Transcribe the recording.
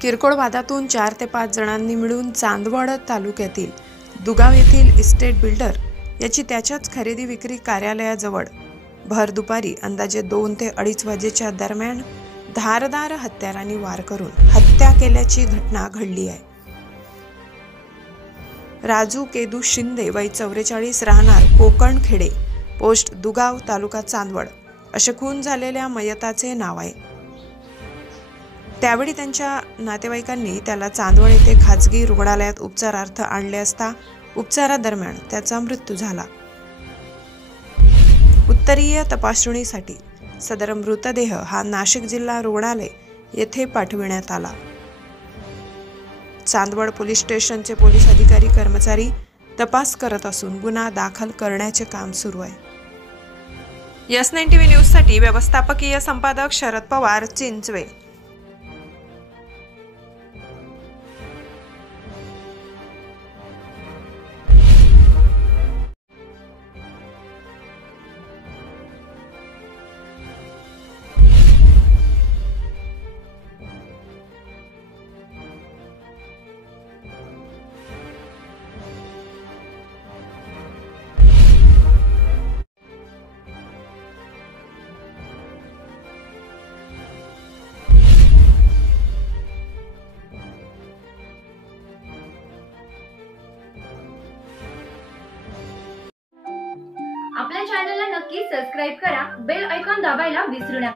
किरकोळ वादातून 4 ते 5 जणांनी मिळून चांदवड तालुक्यातील दुगाव येथील इस्टेट बिल्डर याची त्याच्याच खरेदी विक्री कार्यालयाजवळ भर दुपारी अंदाजे 2 ते 2:30 वाजेच्या दरम्यान धारदार हत्यारांनी वार करून हत्या केल्याची घटना घडली आहे। राजू केदू शिंदे वय 44 राहणार कोकण खेडे पोस्ट दुगाव तालुका चांदवड असे खून झालेल्या मयताचे नाव आहे। त्यावेळी त्यांच्या नातेवाईकांनी त्याला चांदवड येथे खाजगी रुग्णालयात उपचारार्थ आणले असता उपचारादरम्यान त्याचा मृत्यू झाला। उत्तरीय तपासणीसाठी सदर मृतदेह हा नाशिक जिल्हा रुग्णालय येथे पाठविण्यात आला। चांदवड पोलीस स्टेशनचे पोलीस अधिकारी कर्मचारी तपास करत असून गुन्हा दाखल करण्याचे काम सुरू आहे। यस9 टीव्ही न्यूज साठी व्यवस्थापकीय संपादक शरद पवार, चिंचवे। आपल्या चॅनलला नक्की सबस्क्राइब करा, बेल आयकॉन दाबायला विसरू नका।